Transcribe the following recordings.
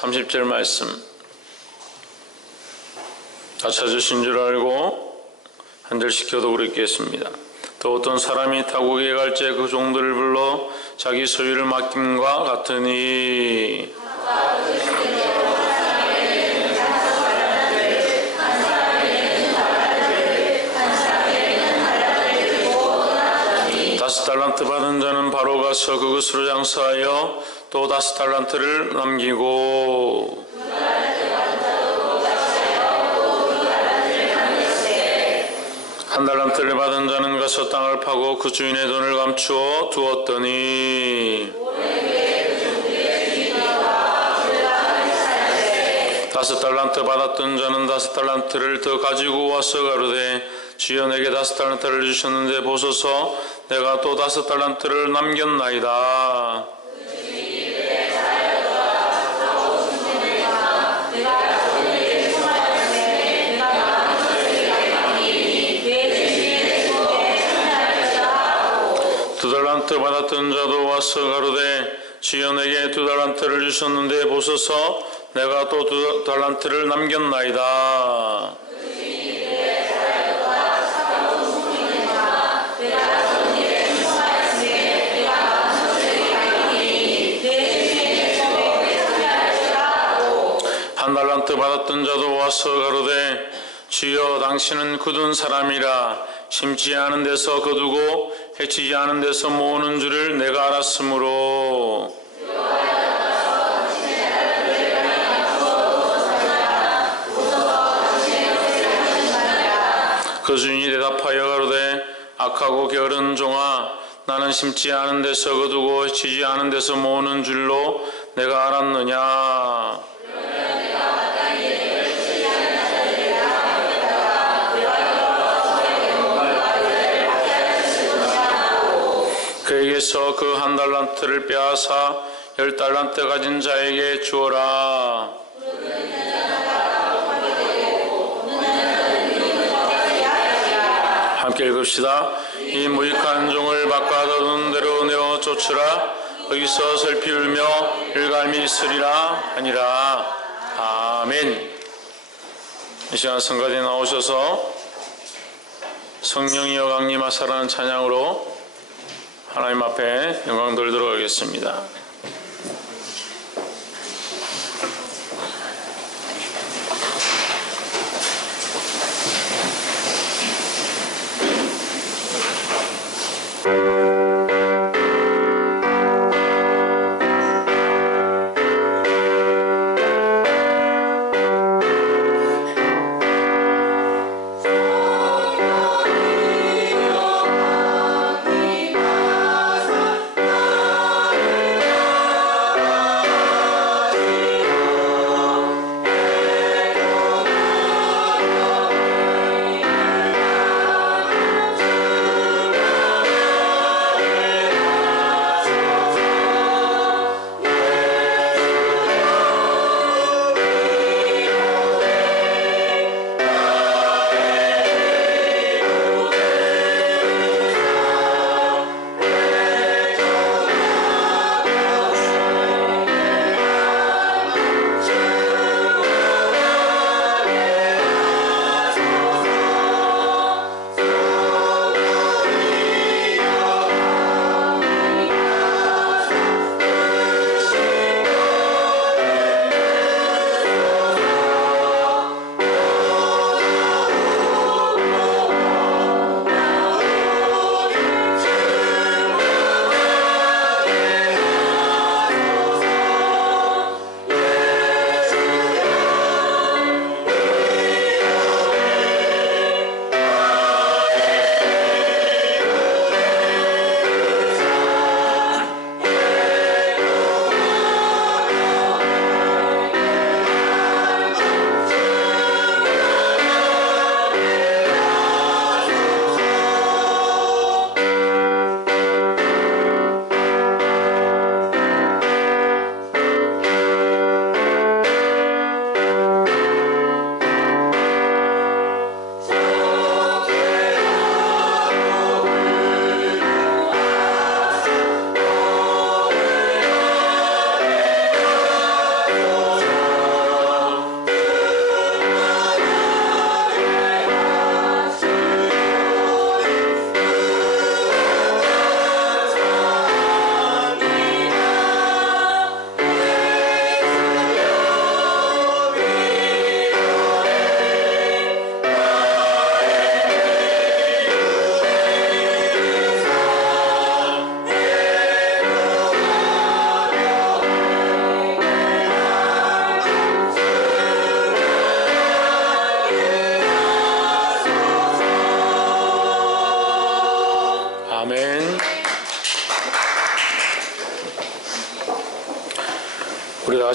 30절 말씀 다 찾으신 줄 알고 한 절씩 교독을 읽겠습니다. 또 어떤 사람이 타국에 갈 때 그 종들을 불러 자기 소유를 맡김과 같으니 다섯 달란트 받은 자는 바로 가서 그것으로 장사하여 또 다섯 달란트를 남기고 한 달란트를 받은 자는 가서 땅을 파고 그 주인의 돈을 감추어 두었더니 다섯 달란트 받았던 자는 다섯 달란트를 더 가지고 와서 가로되 주여 내게 다섯 달란트를 주셨는데 보소서 내가 또 다섯 달란트를 남겼나이다. 두 달란트 받았던 자도 와서 가로되 주여 내게 두 달란트를 주셨는데 보소서 내가 또 두 달란트를 남겼나이다. 한 달란트 받았던 자도 와서 가로되 주여 당신은 굳은 사람이라 심지 않은 데서 거두고 해치지 않은 데서 모으는 줄을 내가 알았으므로 그 주인이 대답하여 가로되 악하고 게으른 종아 나는 심지 않은 데서 거두고 해치지 않은 데서 모으는 줄로 내가 알았느냐. 그에게서 그 한 달란트를 빼앗아 10달란트 가진 자에게 주어라. 함께 읽읍시다. 이 무익한 종을 바꿔 얻은 대로 내어 쫓으라. 거기서 슬피 울며 일갈미 있으리라 하니라. 아멘. 이 시간 성가대 나오셔서 성령이여 강림하사라는 찬양으로 하나님 앞에 영광 돌리도록 하겠습니다.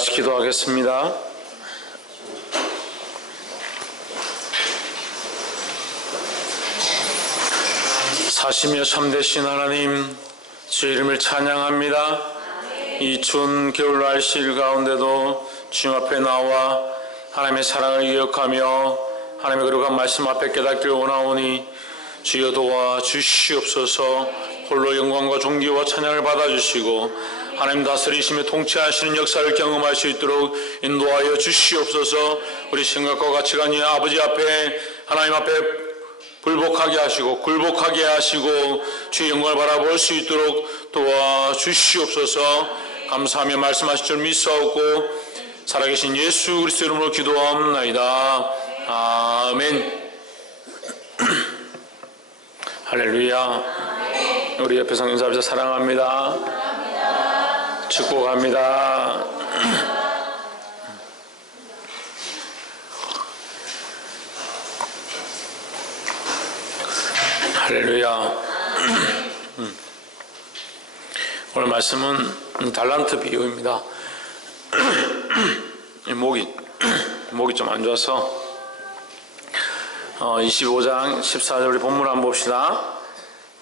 같이 기도하겠습니다. 사시며 참되신 하나님, 주의 이름을 찬양합니다. 이 추운 겨울 날씨 가운데도 주님 앞에 나와 하나님의 사랑을 기억하며 하나님의 거룩한 말씀 앞에 깨닫기를 원하오니 주여 도와 주시옵소서. 홀로 영광과 존귀와 찬양을 받아주시고 하나님 다스리시며 통치하시는 역사를 경험할 수 있도록 인도하여 주시옵소서. 우리 생각과 가치관이 아버지 앞에 하나님 앞에 불복하게 하시고 굴복하게 하시고 주의 영광을 바라볼 수 있도록 도와주시옵소서. 감사하며 말씀하실 줄 믿사옵고 살아계신 예수 그리스도 이름으로 기도하옵나이다. 아멘. 할렐루야. 우리 옆에 성인 인사합시다. 사랑합니다. 축복합니다. 할렐루야. 오늘 말씀은 달란트 비유입니다. 목이 좀 안 좋아서 25장 14절 우리 본문 한번 봅시다.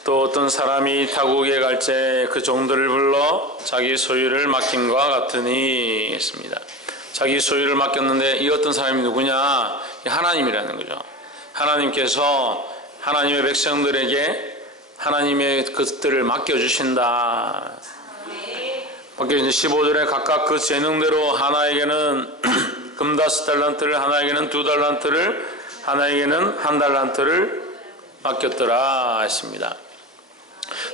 또 어떤 사람이 타국에 갈 때 그 종들을 불러 자기 소유를 맡김과 같으니 했습니다. 자기 소유를 맡겼는데 이 어떤 사람이 누구냐? 하나님이라는 거죠. 하나님께서 하나님의 백성들에게 하나님의 것들을 맡겨주신다. 밖에 15절에 각각 그 재능대로 하나에게는 금 5달란트를, 하나에게는 2달란트를, 하나에게는 1달란트를 맡겼더라 했습니다.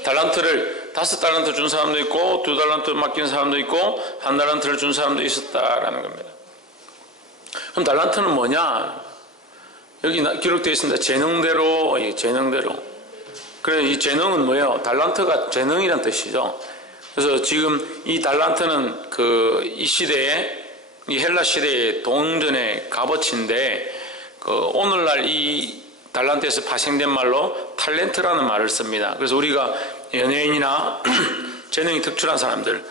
달란트를 5달란트 준 사람도 있고 2달란트 맡긴 사람도 있고 1달란트를 준 사람도 있었다라는 겁니다. 그럼 달란트는 뭐냐? 여기 기록되어 있습니다. 재능대로. 그래서 이 재능은 뭐예요? 달란트가 재능이란 뜻이죠. 그래서 지금 이 달란트는 이 시대에, 이 헬라 시대의 동전의 값어치인데, 오늘날 이 달란트에서 파생된 말로 탤런트라는 말을 씁니다. 그래서 우리가 연예인이나 재능이 특출한 사람들,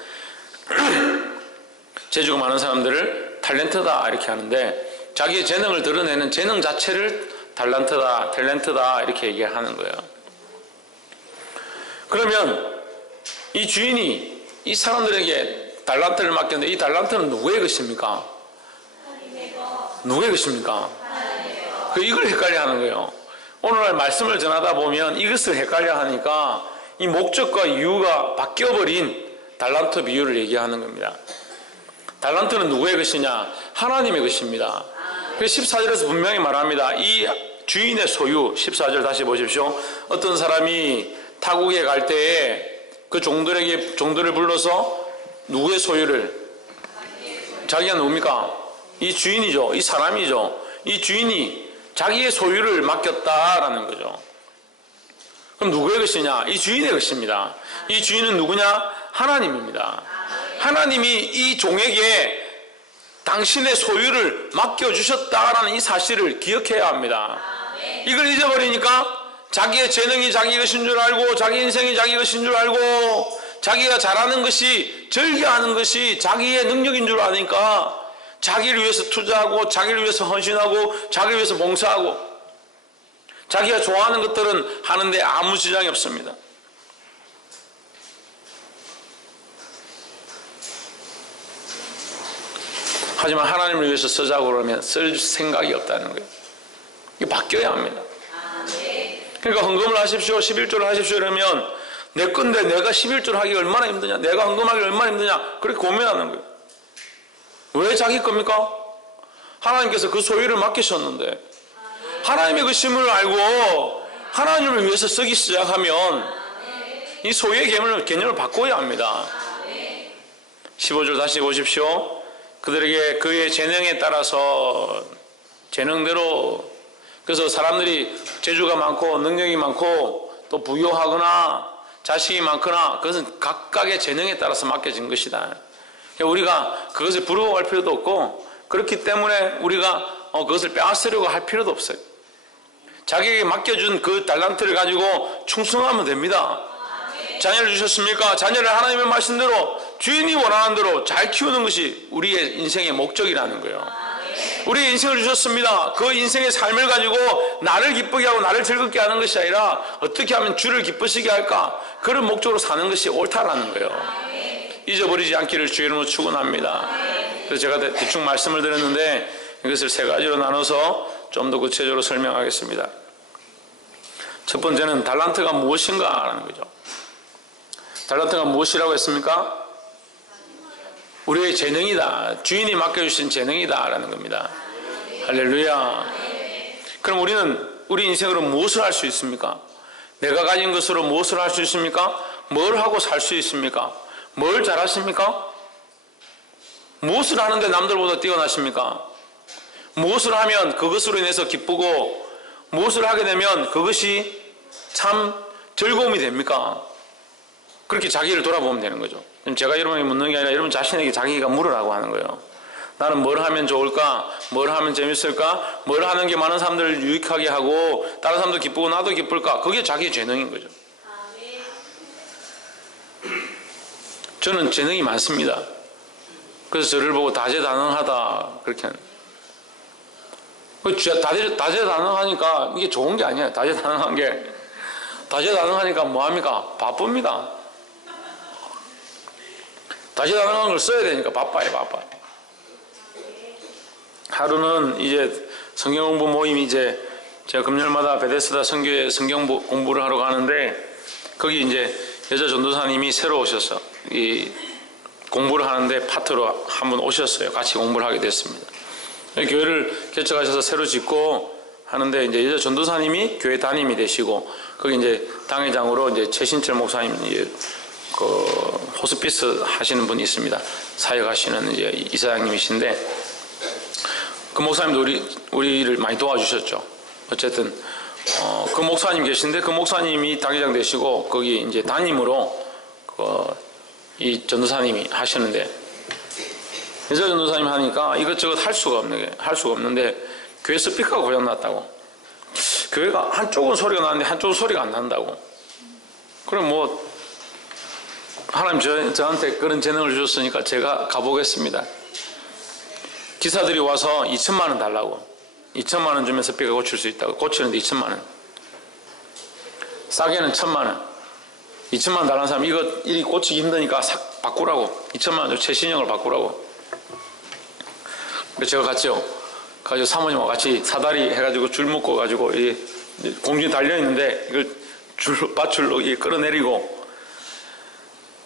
재주가 많은 사람들을 탤런트다 이렇게 하는데, 자기의 재능을 드러내는 재능 자체를 달란트다, 탤런트다 이렇게 얘기하는 거예요. 그러면 이 주인이 이 사람들에게 달란트를 맡겼는데 이 달란트는 누구의 것입니까? 누구의 것입니까? 이걸 헷갈려 하는 거예요. 오늘날 말씀을 전하다 보면 이것을 헷갈려 하니까 이 목적과 이유가 바뀌어버린 달란트 비유를 얘기하는 겁니다. 달란트는 누구의 것이냐? 하나님의 것입니다. 그래서 14절에서 분명히 말합니다. 이 주인의 소유, 14절 다시 보십시오. 어떤 사람이 타국에 갈 때에 그 종들을 불러서 누구의 소유를? 자기가 누굽니까? 이 주인이죠. 이 사람이죠. 이 주인이 자기의 소유를 맡겼다라는 거죠. 그럼 누구의 것이냐? 이 주인의 것입니다. 이 주인은 누구냐? 하나님입니다. 하나님이 이 종에게 당신의 소유를 맡겨주셨다라는 이 사실을 기억해야 합니다. 이걸 잊어버리니까 자기의 재능이 자기 것인 줄 알고 자기 인생이 자기 것인 줄 알고 자기가 잘하는 것이 즐겨하는 것이 자기의 능력인 줄 아니까 자기를 위해서 투자하고 자기를 위해서 헌신하고 자기를 위해서 봉사하고 자기가 좋아하는 것들은 하는데 아무 지장이 없습니다. 하지만 하나님을 위해서 쓰자고 그러면 쓸 생각이 없다는 거예요. 이게 바뀌어야 합니다. 그러니까 헌금을 하십시오, 11조를 하십시오 이러면 내 건데 내가 11조를 하기 얼마나 힘드냐, 내가 헌금하기 얼마나 힘드냐 그렇게 고민하는 거예요. 왜 자기 겁니까? 하나님께서 그 소유를 맡기셨는데 하나님의 것임을 알고 하나님을 위해서 쓰기 시작하면 이 소유의 개념을 바꿔야 합니다. 15절 다시 보십시오. 그들에게 그의 재능에 따라서 재능대로, 그래서 사람들이 재주가 많고 능력이 많고 또 부유하거나 자식이 많거나 그것은 각각의 재능에 따라서 맡겨진 것이다. 우리가 그것을 부러워할 필요도 없고 그렇기 때문에 우리가 그것을 빼앗으려고 할 필요도 없어요. 자기에게 맡겨준 그 달란트를 가지고 충성하면 됩니다. 자녀를 주셨습니까? 자녀를 하나님의 말씀대로 주인이 원하는 대로 잘 키우는 것이 우리의 인생의 목적이라는 거예요. 우리의 인생을 주셨습니다. 그 인생의 삶을 가지고 나를 기쁘게 하고 나를 즐겁게 하는 것이 아니라 어떻게 하면 주를 기쁘시게 할까, 그런 목적으로 사는 것이 옳다라는 거예요. 잊어버리지 않기를 주의 이름으로 축원합니다. 그래서 제가 대충 말씀을 드렸는데 이것을 세 가지로 나눠서 좀 더 구체적으로 설명하겠습니다. 첫 번째는 달란트가 무엇인가 하는 거죠. 달란트가 무엇이라고 했습니까? 우리의 재능이다. 주인이 맡겨주신 재능이다 라는 겁니다. 할렐루야. 그럼 우리는 우리 인생으로 무엇을 할 수 있습니까? 내가 가진 것으로 무엇을 할 수 있습니까? 뭘 하고 살 수 있습니까? 뭘 잘하십니까? 무엇을 하는데 남들보다 뛰어나십니까? 무엇을 하면 그것으로 인해서 기쁘고 무엇을 하게 되면 그것이 참 즐거움이 됩니까? 그렇게 자기를 돌아보면 되는 거죠. 제가 여러분에게 묻는 게 아니라 여러분 자신에게 자기가 물으라고 하는 거예요. 나는 뭘 하면 좋을까? 뭘 하면 재밌을까? 뭘 하는 게 많은 사람들을 유익하게 하고 다른 사람도 기쁘고 나도 기쁠까? 그게 자기의 재능인 거죠. 저는 재능이 많습니다. 그래서 저를 보고 다재다능하다 그렇게 하는. 다재다능하니까 이게 좋은 게 아니에요. 다재다능하니까 뭐합니까? 바쁩니다. 다재다능한 걸 써야 되니까 바빠요. 하루는 이제 성경 공부 모임이 이제 제가 금요일마다 베데스다 선교회 성경 공부를 하러 가는데 거기 이제 여자 전도사님이 새로 오셔서 이 공부를 하는데 파트로 한 분 오셨어요. 같이 공부를 하게 됐습니다. 교회를 개척하셔서 새로 짓고 하는데 이제 여자 전도사님이 교회 담임이 되시고 거기 이제 당회장으로 이제 최신철 목사님 그 호스피스 하시는 분이 있습니다. 사역하시는 이제 이사장님이신데 그 목사님도 우리를 많이 도와주셨죠. 어쨌든 그 목사님 계신데 그 목사님이 당회장 되시고 거기 이제 담임으로 이 전도사님이 하시는데 여자 전도사님 하니까 이것저것 할 수가 없는데 교회 스피커가 고장났다고. 교회가 한쪽은 소리가 나는데 한쪽은 소리가 안 난다고. 그럼 뭐 하나님 저한테 그런 재능을 주셨으니까 제가 가보겠습니다. 기사들이 와서 2천만 원 달라고. 2천만 원 주면 스피커 고칠 수 있다고. 고치는데 2천만 원. 싸게는 1,000만 원. 2천만 원 달라는 사람 이리 고치기 힘드니까 싹 바꾸라고. 2천만 원 주고 최신형을 바꾸라고. 그래서 제가 갔죠. 가지고 사모님하고 같이 사다리 해가지고 줄 묶어가지고 이 공중에 달려있는데 이걸 밧줄로 끌어내리고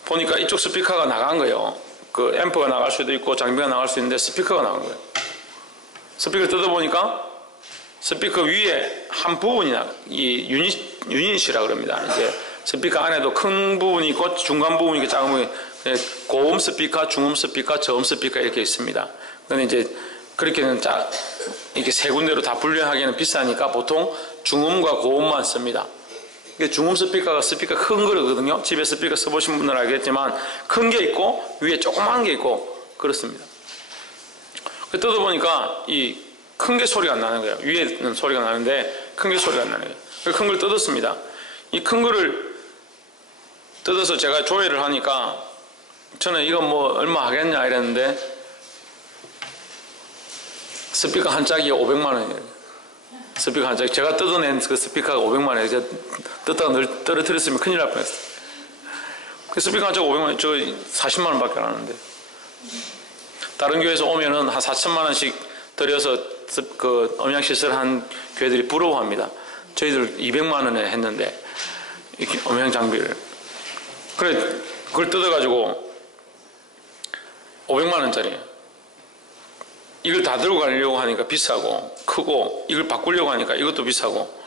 보니까 이쪽 스피커가 나간 거예요. 그 앰프가 나갈 수도 있고 장비가 나갈 수 있는데 스피커가 나간 거예요. 스피커를 뜯어보니까 스피커 위에 한 부분이 이 유닛이라 그럽니다. 이제 스피커 안에도 큰 부분이 있고 중간 부분이 있고 작은 부분이 고음 스피커, 중음 스피커, 저음 스피커 이렇게 있습니다. 근데 이제 그렇게는 이렇게 세 군데로 다 분류하기에는 비싸니까 보통 중음과 고음만 씁니다. 중음 스피커가 큰 거거든요. 집에 스피커 써보신 분들은 알겠지만 큰 게 있고 위에 조그만 게 있고 그렇습니다. 뜯어보니까 이 큰 게 소리가 안 나는 거예요. 위에는 소리가 나는데 큰 게 소리가 안 나는 거예요. 큰 걸 뜯었습니다. 이 큰 거를 뜯어서 제가 조회를 하니까 저는 이거 뭐 얼마 하겠냐 이랬는데 스피커 한 짝이 500만 원이에요. 스피커 한 짝. 제가 뜯어낸 그 스피커가 500만 원이에요. 제가 뜯다가 떨어뜨렸으면 큰일 날 뻔했어요. 그 스피커 한 짝 500만 원, 저 40만 원밖에 안 하는데. 다른 교회에서 오면은 한 4천만 원씩 들여서 그 음향시설 한 교회들이 부러워합니다. 저희들 200만 원에 했는데, 이렇게 음향 장비를. 그래, 그걸 뜯어가지고 500만 원짜리. 이걸 다 들고 가려고 하니까 비싸고 크고 이걸 바꾸려고 하니까 이것도 비싸고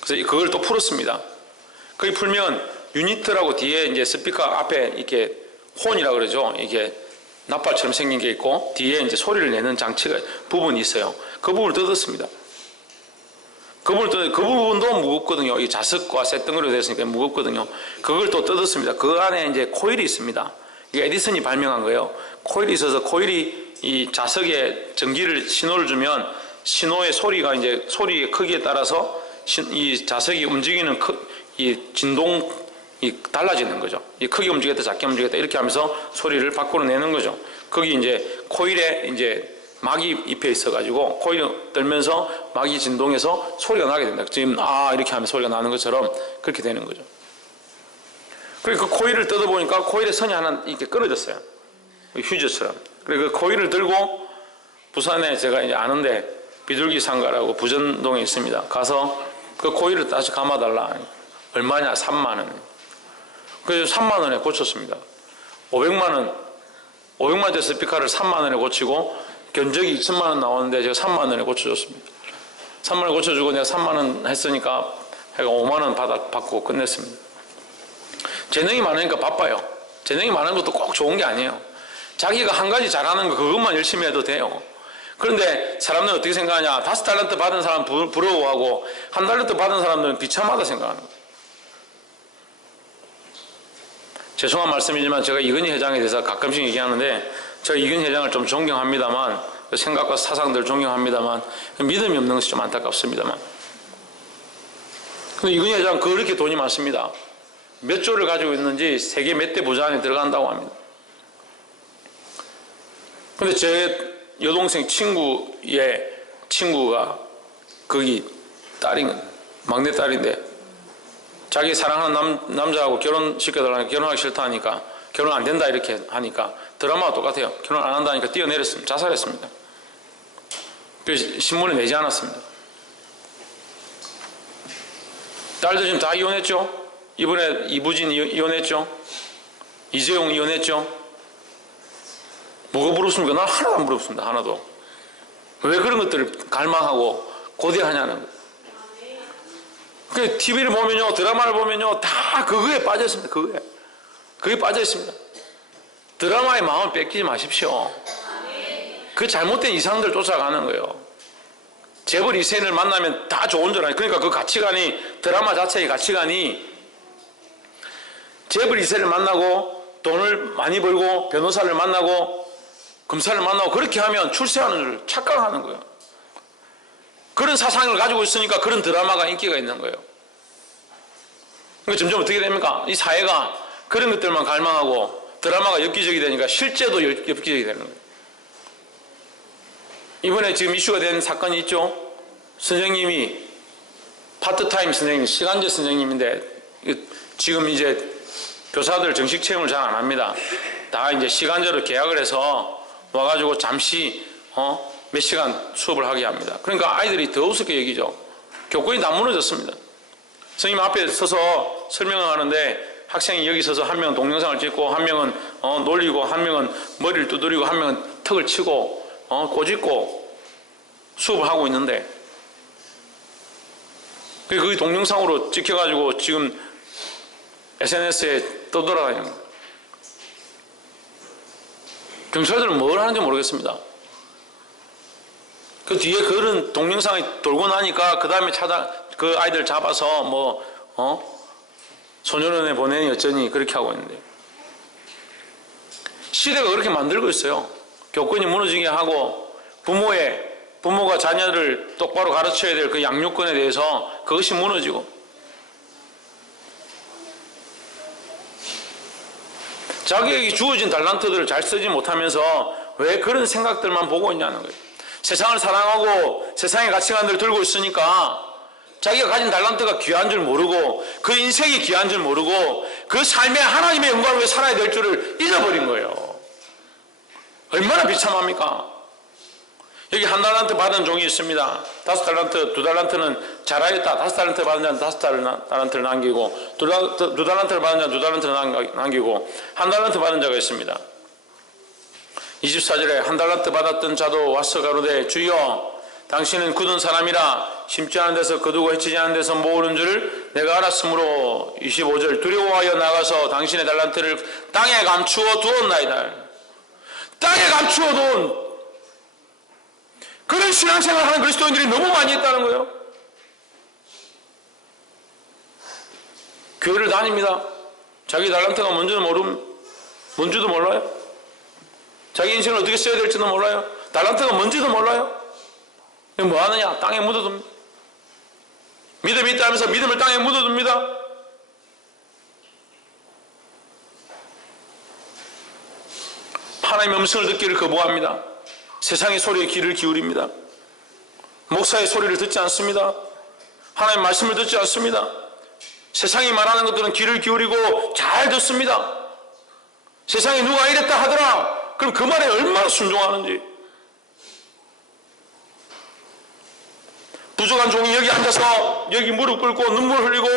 그래서 그걸 또 풀었습니다. 거기 풀면 유니트라고 뒤에 이제 스피커 앞에 이렇게 혼이라 그러죠. 이게 나팔처럼 생긴 게 있고 뒤에 이제 소리를 내는 장치가 부분이 있어요. 그 부분을 뜯었습니다. 그 부분도 무겁거든요. 이 자석과 쇳덩어리로 되어 있으니까 무겁거든요. 그걸 또 뜯었습니다. 그 안에 이제 코일이 있습니다. 이게 에디슨이 발명한 거예요. 코일이 있어서 코일이 이 자석에 신호를 주면 신호의 소리가 이제 소리의 크기에 따라서 이 자석이 움직이는 이 진동 달라지는 거죠. 이 크게 움직였다, 작게 움직였다 이렇게 하면서 소리를 밖으로 내는 거죠. 거기 이제 코일에 이제 막이 입혀 있어가지고 코일을 떨면서 막이 진동해서 소리가 나게 된다. 지금 이렇게 하면 소리가 나는 것처럼 그렇게 되는 거죠. 그리고 그 코일을 뜯어보니까 코일에 선이 하나 이렇게 끊어졌어요. 휴지처럼. 그리고 그 코일을 들고 부산에 제가 이제 아는데 비둘기 상가라고 부전동에 있습니다. 가서 그 코일을 다시 감아달라. 얼마냐? 3만 원. 그래서 3만 원에 고쳤습니다. 500만원짜리 스피커를 3만 원에 고치고 견적이 2천만 원 나오는데 제가 3만 원에 고쳐줬습니다. 3만 원에 고쳐주고 내가 3만 원 했으니까 제가 5만 원 받고 끝냈습니다. 재능이 많으니까 바빠요. 재능이 많은 것도 꼭 좋은 게 아니에요. 자기가 한 가지 잘하는 거 그것만 열심히 해도 돼요. 그런데 사람들은 어떻게 생각하냐? 5달란트 받은 사람 부러워하고 1달란트 받은 사람들은 비참하다 생각하는 거예요. 죄송한 말씀이지만 제가 이건희 회장에 대해서 가끔씩 얘기하는데 제가 이건희 회장을 좀 존경합니다만 생각과 사상들 존경합니다만 믿음이 없는 것이 좀 안타깝습니다만 근데 이건희 회장 그렇게 돈이 많습니다. 몇 조를 가지고 있는지 세계 몇 대 부자 안에 들어간다고 합니다. 근데 제 여동생 친구의 친구가 거기 막내 딸인데 자기 사랑하는 남자하고 결혼시켜달라니까 결혼하기 싫다 하니까 결혼 안 된다 이렇게 하니까 드라마와 똑같아요. 결혼 안 한다니까 뛰어내렸습니다. 자살했습니다. 그래서 신문에 내지 않았습니다. 딸도 지금 다 이혼했죠. 이번에 이부진 이혼했죠. 이재용 이혼했죠. 뭐가 부럽습니까? 난 하나도 안 부럽습니다. 하나도. 왜 그런 것들을 갈망하고 고대하냐는 거예요. 그 TV를 보면요, 드라마를 보면요, 다 그거에 빠져 있습니다. 그게 빠져 있습니다. 드라마의 마음을 뺏기지 마십시오. 그 잘못된 이상들 쫓아가는 거예요. 재벌 2세를 만나면 다 좋은 줄 아니. 그러니까 그 가치관이 드라마 자체의 가치관이 재벌 2세를 만나고 돈을 많이 벌고 변호사를 만나고 검사를 만나고 그렇게 하면 출세하는 줄 착각하는 거예요. 그런 사상을 가지고 있으니까 그런 드라마가 인기가 있는 거예요. 그러니까 점점 어떻게 됩니까? 이 사회가 그런 것들만 갈망하고 드라마가 엽기적이 되니까 실제도 엽기적이 되는 거예요. 이번에 지금 이슈가 된 사건이 있죠. 선생님이 파트타임 선생님, 시간제 선생님인데 지금 이제 교사들 정식 채용을 잘 안 합니다. 다 이제 시간제로 계약을 해서 와가지고 잠시 몇 시간 수업을 하게 합니다. 그러니까 아이들이 더 우습게 여기죠. 교권이 다 무너졌습니다. 선생님 앞에 서서 설명을 하는데 학생이 여기 서서 한 명은 동영상을 찍고 한 명은 놀리고 한 명은 머리를 두드리고 한 명은 턱을 치고 꼬집고 수업을 하고 있는데 그게 동영상으로 찍혀가지고 지금 SNS에 떠돌아다니는 거예요. 경찰들은 뭘 하는지 모르겠습니다. 그 뒤에 그런 동영상이 돌고 나니까 그 다음에 그 아이들 잡아서 소년원에 보내니 어쩌니 그렇게 하고 있는데 시대가 그렇게 만들고 있어요. 교권이 무너지게 하고 부모가 자녀를 똑바로 가르쳐야 될 그 양육권에 대해서 그것이 무너지고 자기에게 주어진 달란트들을 잘 쓰지 못하면서 왜 그런 생각들만 보고 있냐는 거예요. 세상을 사랑하고 세상의 가치관들을 들고 있으니까 자기가 가진 달란트가 귀한 줄 모르고 그 인생이 귀한 줄 모르고 그 삶에 하나님의 영광을 위해 살아야 될 줄을 잊어버린 거예요. 얼마나 비참합니까? 여기 1달란트 받은 종이 있습니다. 5달란트, 2달란트는 잘하였다. 5달란트 받은 자는 5달란트를 남기고 2달란트를 받은 자는 2달란트를 남기고 1달란트 받은 자가 있습니다. 24절에 1달란트 받았던 자도 와서 가로되 주여 당신은 굳은 사람이라 심지 않은 데서 거두고 해치지 않은 데서 모으는 줄을 내가 알았으므로 25절 두려워하여 나가서 당신의 달란트를 땅에 감추어 두었나이다. 땅에 감추어 두은 그런 신앙생활을 하는 그리스도인들이 너무 많이 있다는 거예요. 교회를 다닙니다. 자기 달란트가 뭔지도 몰라요. 자기 인생을 어떻게 써야 될지도 몰라요. 달란트가 뭔지도 몰라요. 뭐 하느냐? 땅에 묻어둡니다. 믿음이 있다면서 믿음을 땅에 묻어둡니다. 하나님의 음성을 듣기를 거부합니다. 세상의 소리에 귀를 기울입니다. 목사의 소리를 듣지 않습니다. 하나님의 말씀을 듣지 않습니다. 세상이 말하는 것들은 귀를 기울이고 잘 듣습니다. 세상에 누가 이랬다 하더라. 그럼 그 말에 얼마나 순종하는지. 부족한 종이 여기 앉아서 여기 무릎 꿇고 눈물 흘리고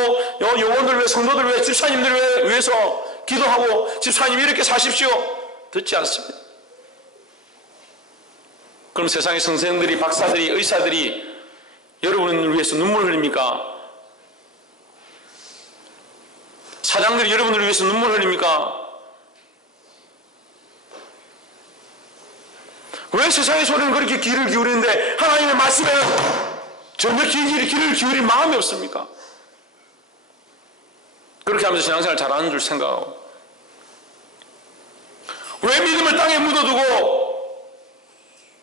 영혼들 위해, 성도들 위해, 집사님들 위해서 기도하고 집사님 이렇게 사십시오. 듣지 않습니다. 그럼 세상의 선생들이, 박사들이, 의사들이 여러분을 위해서 눈물 흘립니까? 사장들이 여러분을 위해서 눈물 흘립니까? 왜 세상의 소리는 그렇게 귀를 기울이는데 하나님의 말씀에는 전혀 귀를 기울일 마음이 없습니까? 그렇게 하면서 신앙생활 잘하는 줄 생각하고, 왜 믿음을 땅에 묻어두고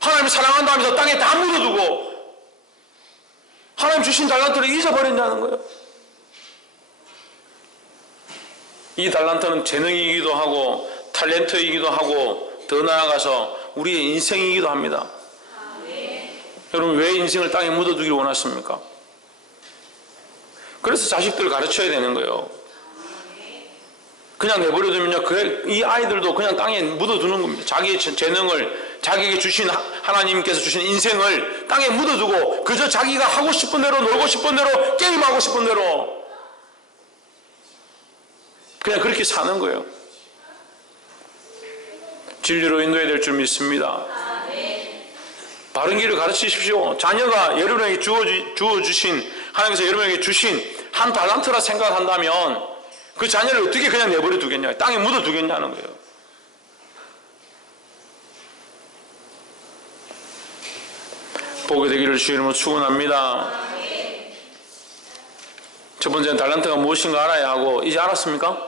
하나님을 사랑한다 하면서 땅에 다 묻어두고 하나님 주신 달란트를 잊어버린다는 거예요. 이 달란트는 재능이기도 하고 탤런트이기도 하고 더 나아가서 우리의 인생이기도 합니다. 여러분, 왜 인생을 땅에 묻어두기를 원하십니까? 그래서 자식들을 가르쳐야 되는 거예요. 그냥 내버려두면요, 이 아이들도 그냥 땅에 묻어두는 겁니다. 자기의 재능을, 자기에게 주신, 하나님께서 주신 인생을 땅에 묻어두고 그저 자기가 하고 싶은 대로, 놀고 싶은 대로, 게임하고 싶은 대로 그냥 그렇게 사는 거예요. 진리로 인도해야 될 줄 믿습니다. 바른 길을 가르치십시오. 자녀가 여러분에게 주어주신, 하나님께서 여러분에게 주신 한 달란트라 생각한다면 그 자녀를 어떻게 그냥 내버려 두겠냐, 땅에 묻어 두겠냐는 거예요. 보게 되기를 주의 이름으로 축원합니다. 첫 번째는 달란트가 무엇인가 알아야 하고, 이제 알았습니까?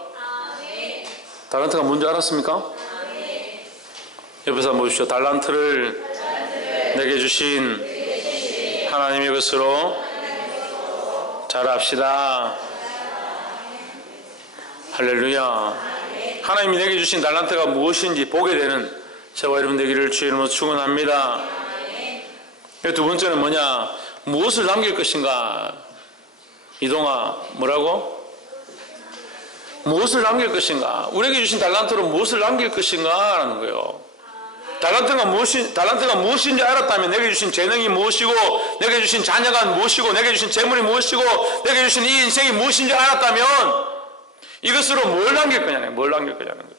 달란트가 뭔지 알았습니까? 옆에서 한번 보십시오. 달란트를 내게 주신 하나님의 것으로 잘합시다. 할렐루야. 하나님이 내게 주신 달란트가 무엇인지 보게 되는 저와 여러분 되기를 주의 이름으로 축원합니다. 두 번째는 뭐냐? 무엇을 남길 것인가? 이동아, 뭐라고? 무엇을 남길 것인가? 우리에게 주신 달란트로 무엇을 남길 것인가? 라는 거예요. 달란트가 무엇인지 알았다면, 내게 주신 재능이 무엇이고, 내게 주신 자녀가 무엇이고, 내게 주신 재물이 무엇이고, 내게 주신 이 인생이 무엇인지 알았다면 이것으로 뭘 남길 거냐는 거예요.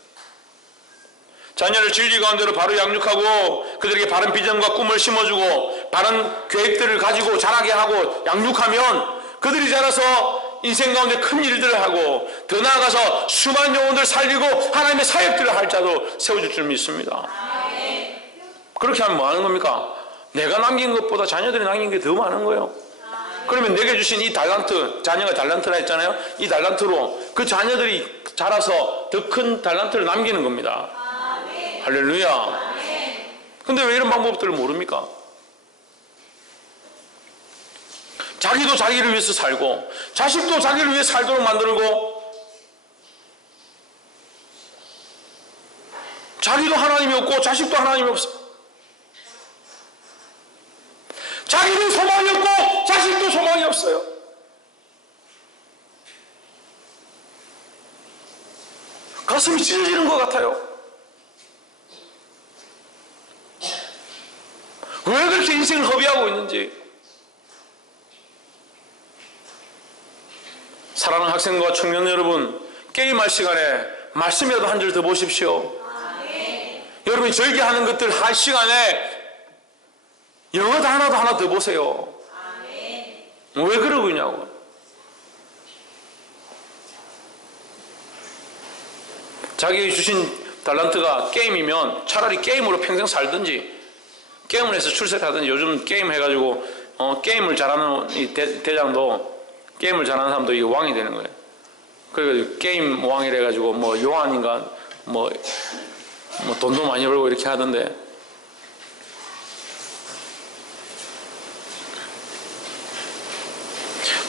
자녀를 진리 가운데로 바로 양육하고 그들에게 바른 비전과 꿈을 심어주고 바른 계획들을 가지고 자라게 하고 양육하면 그들이 자라서 인생 가운데 큰 일들을 하고 더 나아가서 수많은 영혼들을 살리고 하나님의 사역들을 할 자도 세워줄 줄 믿습니다. 그렇게 하면 뭐 하는 겁니까? 내가 남긴 것보다 자녀들이 남긴 게 더 많은 거예요. 그러면 내게 주신 이 달란트, 자녀가 달란트라 했잖아요. 이 달란트로 그 자녀들이 자라서 더 큰 달란트를 남기는 겁니다. 할렐루야. 근데 왜 이런 방법들을 모릅니까? 자기도 자기를 위해서 살고 자식도 자기를 위해 살도록 만들고 자기도 하나님이 없고 자식도 하나님이 없어. 자기도 소망이 없고 자식도 소망이 없어요. 가슴이 찢어지는 것 같아요. 왜 그렇게 인생을 허비하고 있는지. 사랑하는 학생과 청년 여러분, 게임할 시간에 말씀이라도 한 줄 더 보십시오. 여러분이 절기하는 것들 할 시간에 영어 단어도 하나 더 보세요. 왜 그러고 있냐고. 자기 주신 달란트가 게임이면 차라리 게임으로 평생 살든지 게임을 해서 출세를 하든지. 요즘 게임 해가지고 게임을 잘하는 이 대장도, 게임을 잘하는 사람도 이게 왕이 되는 거예요. 그래가지고 게임 왕이라 해가지고 뭐 요한인가 뭐 돈도 많이 벌고 이렇게 하던데,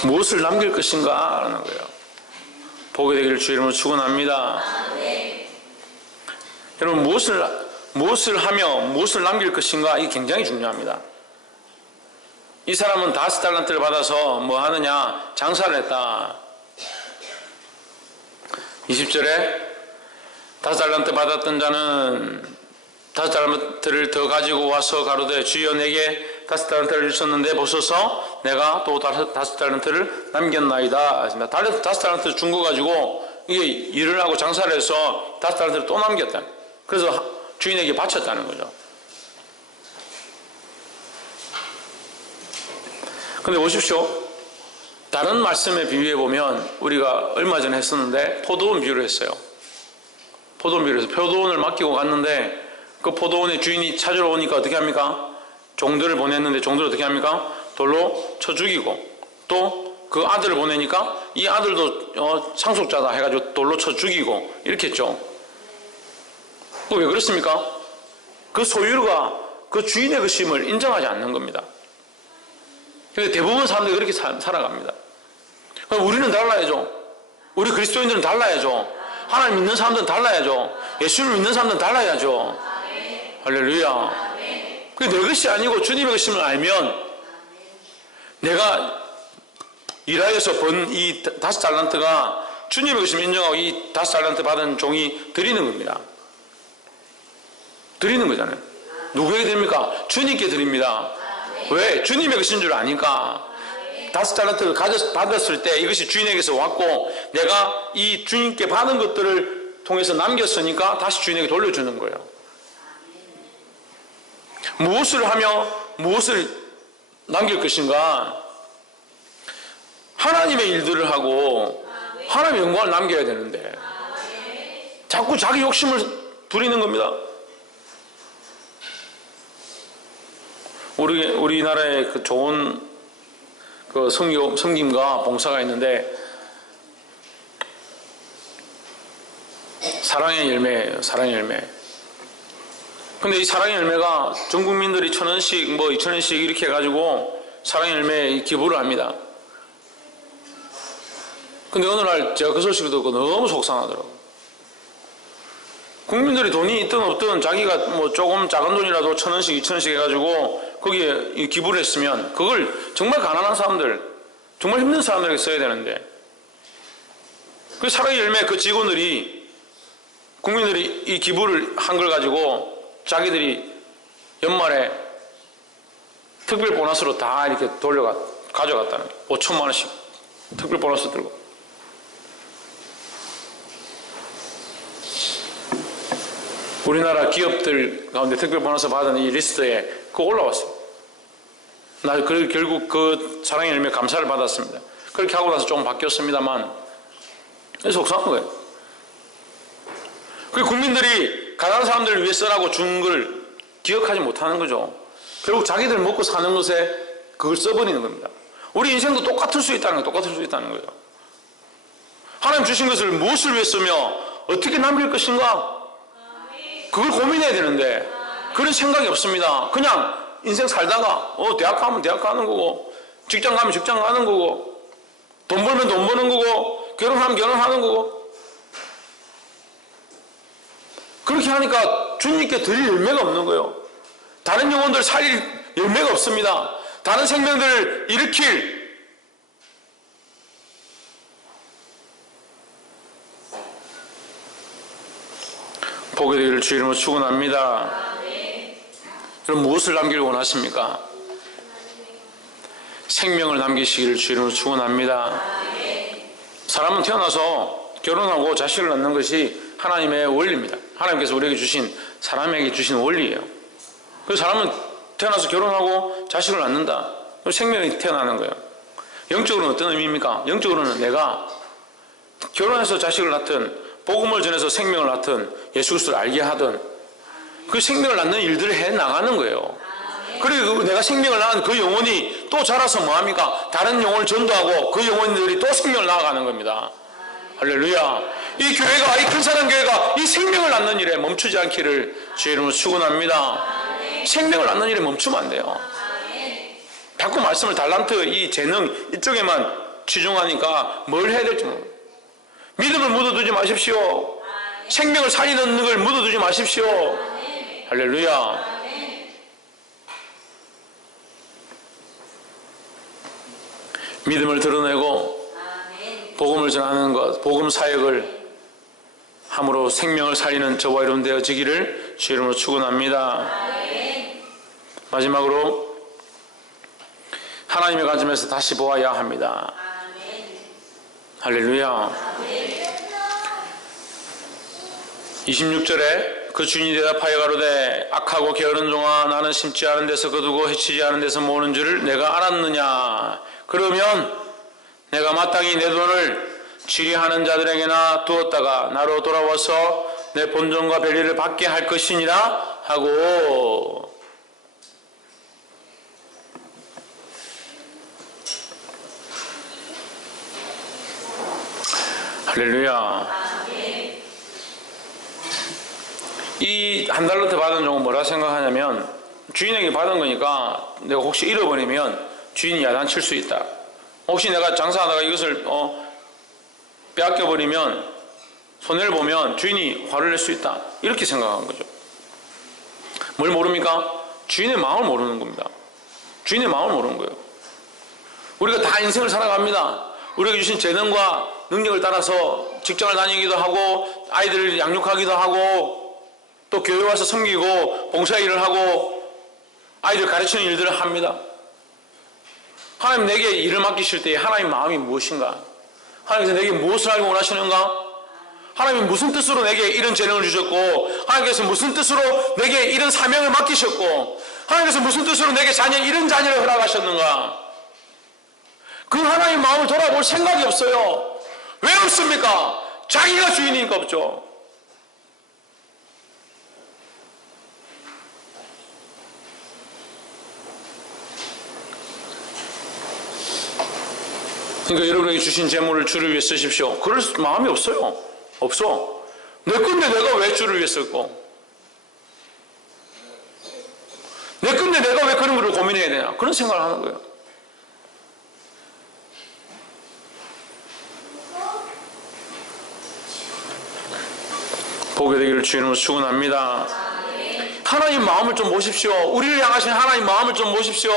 무엇을 남길 것인가 하는 거예요. 보게 되기를 주의 이름으로 축원합니다. 여러분, 무엇을 무엇을 하며 무엇을 남길 것인가, 이게 굉장히 중요합니다. 이 사람은 5달란트를 받아서 뭐 하느냐? 장사를 했다. 20절에 5달란트 받았던 자는 5달란트를 더 가지고 와서 가로되 주여 내게 5달란트를 주셨는데 보소서 내가 또 5달란트를 남겼나이다. 5달란트 준 거 가지고 이게 일을 하고 장사를 해서 5달란트를 또 남겼다. 그래서 주인에게 바쳤다는 거죠. 근데 보십시오. 다른 말씀에 비유해 보면 우리가 얼마 전에 했었는데 포도원 비유를 했어요. 포도원 비유를 해서 포도원을 맡기고 갔는데 그 포도원의 주인이 찾으러 오니까 어떻게 합니까? 종들을 보냈는데 종들을 어떻게 합니까? 돌로 쳐 죽이고, 또 그 아들을 보내니까 이 아들도 상속자다 해가지고 돌로 쳐 죽이고 이렇게 했죠. 왜 그렇습니까? 그 소유가 그 주인의 것임을 인정하지 않는 겁니다. 대부분 사람들이 그렇게 살아갑니다. 그럼 우리는 달라야죠. 우리 그리스도인들은 달라야죠. 하나님 믿는 사람들은 달라야죠. 예수를 믿는 사람들은 달라야죠. 할렐루야. 그게 내 것이 아니고 주님의 것임을 알면 내가 일하여서 번 이 5달란트가 주님의 것임을 인정하고 이 5달란트 받은 종이 드리는 겁니다. 드리는 거잖아요. 누구에게 드립니까? 주님께 드립니다. 왜? 주님의 것인 줄 아니까. 5달란트를 받았을 때 이것이 주인에게서 왔고 내가 이 주님께 받은 것들을 통해서 남겼으니까 다시 주인에게 돌려주는 거예요. 무엇을 하며 무엇을 남길 것인가? 하나님의 일들을 하고 하나님의 영광을 남겨야 되는데 자꾸 자기 욕심을 부리는 겁니다. 우리나라에 그 좋은 그 성김과 봉사가 있는데 사랑의 열매예요. 사랑의 열매. 근데 이 사랑의 열매가 전 국민들이 1,000원씩 뭐 2,000원씩 이렇게 해가지고 사랑의 열매에 기부를 합니다. 근데 어느 날 제가 그 소식을 듣고 너무 속상하더라고요. 국민들이 돈이 있든 없든 자기가 뭐 조금 작은 돈이라도 1,000원씩 2,000원씩 해가지고 거기에 기부를 했으면 그걸 정말 가난한 사람들, 정말 힘든 사람들에게 써야 되는데 그 사랑의 열매 그 직원들이 국민들이 이 기부를 한 걸 가지고 자기들이 연말에 특별 보너스로 다 이렇게 가져갔다는 거예요. 5천만 원씩 특별 보너스 들고. 우리나라 기업들 가운데 특별 보너스 받은 이 리스트에 그거 올라왔어요. 나 결국 그 사랑의 열매 감사를 받았습니다. 그렇게 하고 나서 좀 바뀌었습니다만 속상한 거예요. 그 국민들이 가난한 사람들을 위해 쓰라고 준 걸 기억하지 못하는 거죠. 결국 자기들 먹고 사는 것에 그걸 써버리는 겁니다. 우리 인생도 똑같을 수 있다는 거예요. 똑같을 수 있다는 거예요. 하나님 주신 것을 무엇을 위해 쓰며 어떻게 남길 것인가? 그걸 고민해야 되는데 그런 생각이 없습니다. 그냥 인생 살다가 대학 가면 대학 가는 거고 직장 가면 직장 가는 거고 돈 벌면 돈 버는 거고 결혼하면 결혼하는 거고 그렇게 하니까 주님께 드릴 열매가 없는 거예요. 다른 영혼들 살릴 열매가 없습니다. 다른 생명들을 일으킬 복이 되기를 주 이름으로 축원합니다. 그럼 무엇을 남기려고 원하십니까? 생명을 남기시기를 주 이름으로 축원합니다. 사람은 태어나서 결혼하고 자식을 낳는 것이 하나님의 원리입니다. 하나님께서 우리에게 주신 사람에게 주신 원리예요. 그래서 사람은 태어나서 결혼하고 자식을 낳는다. 생명이 태어나는 거예요. 영적으로는 어떤 의미입니까? 영적으로는 내가 결혼해서 자식을 낳든 복음을 전해서 생명을 낳든 예수 그리스도를 알게 하든 그 생명을 낳는 일들을 해 나가는 거예요. 그리고 내가 생명을 낳은 그 영혼이 또 자라서 뭐합니까? 다른 영혼을 전도하고 그 영혼들이 또 생명을 낳아가는 겁니다. 할렐루야. 이 교회가, 이 큰 사랑 교회가 이 생명을 낳는 일에 멈추지 않기를 주의 이름으로 축원합니다. 생명을 낳는 일에 멈추면 안 돼요. 자꾸 말씀을 달란트, 이 재능 이쪽에만 치중하니까 뭘 해야 될지 모르겠어요. 믿음을 묻어두지 마십시오. 생명을 살리는 걸 묻어두지 마십시오. 할렐루야. 믿음을 드러내고 복음을 전하는 것, 복음 사역을 함으로 생명을 살리는 저와 여러분 되어지기를 주 이름으로 축원합니다. 마지막으로 하나님의 관점에서 다시 보아야 합니다. 할렐루야. 26절에 그 주인이 대답하여 가로되 악하고 게으른 종아, 나는 심지 않은 데서 거두고 해치지 않은 데서 모으는 줄을 내가 알았느냐. 그러면 내가 마땅히 내 돈을 지리하는 자들에게나 두었다가 나로 돌아와서 내 본전과 별리를 받게 할 것이니라 하고. 할렐루야. 이 한 달란트 받은 종은 뭐라 생각하냐면, 주인에게 받은 거니까 내가 혹시 잃어버리면 주인이 야단칠 수 있다. 혹시 내가 장사하다가 이것을 빼앗겨버리면, 손해를 보면 주인이 화를 낼 수 있다. 이렇게 생각한 거죠. 뭘 모릅니까? 주인의 마음을 모르는 겁니다. 주인의 마음을 모르는 거예요. 우리가 다 인생을 살아갑니다. 우리가 주신 재능과 능력을 따라서 직장을 다니기도 하고, 아이들을 양육하기도 하고, 또 교회 와서 섬기고 봉사일을 하고 아이들 가르치는 일들을 합니다. 하나님 내게 일을 맡기실 때 하나님 마음이 무엇인가? 하나님께서 내게 무엇을 알고 원하시는가? 하나님이 무슨 뜻으로 내게 이런 재능을 주셨고, 하나님께서 무슨 뜻으로 내게 이런 사명을 맡기셨고, 하나님께서 무슨 뜻으로 내게 이런 자녀를 허락하셨는가? 그 하나님의 마음을 돌아볼 생각이 없어요. 왜 없습니까? 자기가 주인이니까 없죠. 그러니까 여러분에게 주신 재물을 주를 위해 쓰십시오. 그럴 마음이 없어요. 없어. 내 건데 내가 왜 주를 위해 쓸고? 내 건데 내가 왜 그런 걸 고민해야 되냐? 그런 생각을 하는 거예요. 보게 되기를 주 이름으로 축원합니다. 하나님 마음을 좀 보십시오. 우리를 향하신 하나님 마음을 좀 보십시오.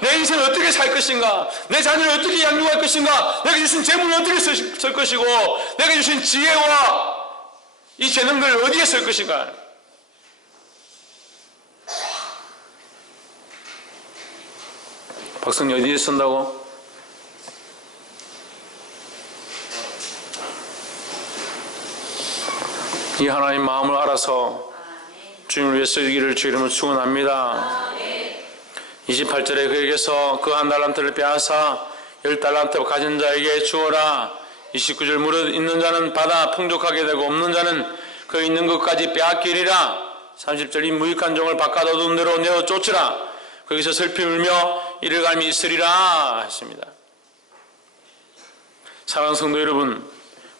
내 인생을 어떻게 살 것인가? 내 자녀를 어떻게 양육할 것인가? 내가 주신 재물을 어떻게 쓸 것이고, 내가 주신 지혜와 이 재능들을 어디에 쓸 것인가? 박성이 어디에 쓴다고? 이 하나님 마음을 알아서 주님을 위해 쓰기를 주 이름으로 축원합니다. 28절에 그에게서 그 한 달란트를 빼앗아 10달란트 가진 자에게 주어라. 29절 무릇 있는 자는 받아 풍족하게 되고 없는 자는 그 있는 것까지 빼앗기리라. 30절 이 무익한 종을 바깥 어두운 데로 내어 쫓으라. 거기서 슬피 울며 이를 갈미 있으리라 했습니다. 사랑하는 성도 여러분,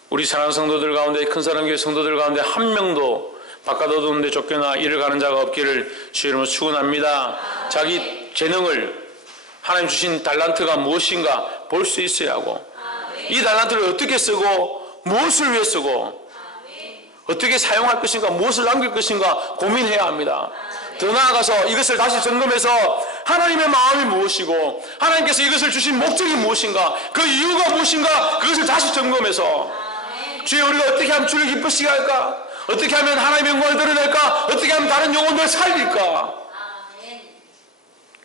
우리 사랑하는 성도들 가운데, 큰 사랑교회 성도들 가운데 한 명도 바깥 어두운 데 쫓겨나 이를 가는 자가 없기를 주 이름으로 축원합니다. 자기 재능을, 하나님 주신 달란트가 무엇인가 볼 수 있어야 하고, 이 달란트를 어떻게 쓰고 무엇을 위해 쓰고 어떻게 사용할 것인가, 무엇을 남길 것인가 고민해야 합니다. 더 나아가서 이것을 다시 점검해서 하나님의 마음이 무엇이고 하나님께서 이것을 주신 목적이 무엇인가, 그 이유가 무엇인가, 그것을 다시 점검해서 주여 우리가 어떻게 하면 주를 기쁘시게 할까? 어떻게 하면 하나님의 영광을 드러낼까? 어떻게 하면 다른 영혼들을 살릴까?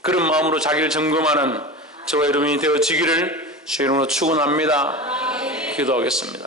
그런 마음으로 자기를 점검하는 저와 여러분이 되어지기를 주 이름으로 축원합니다. 기도하겠습니다.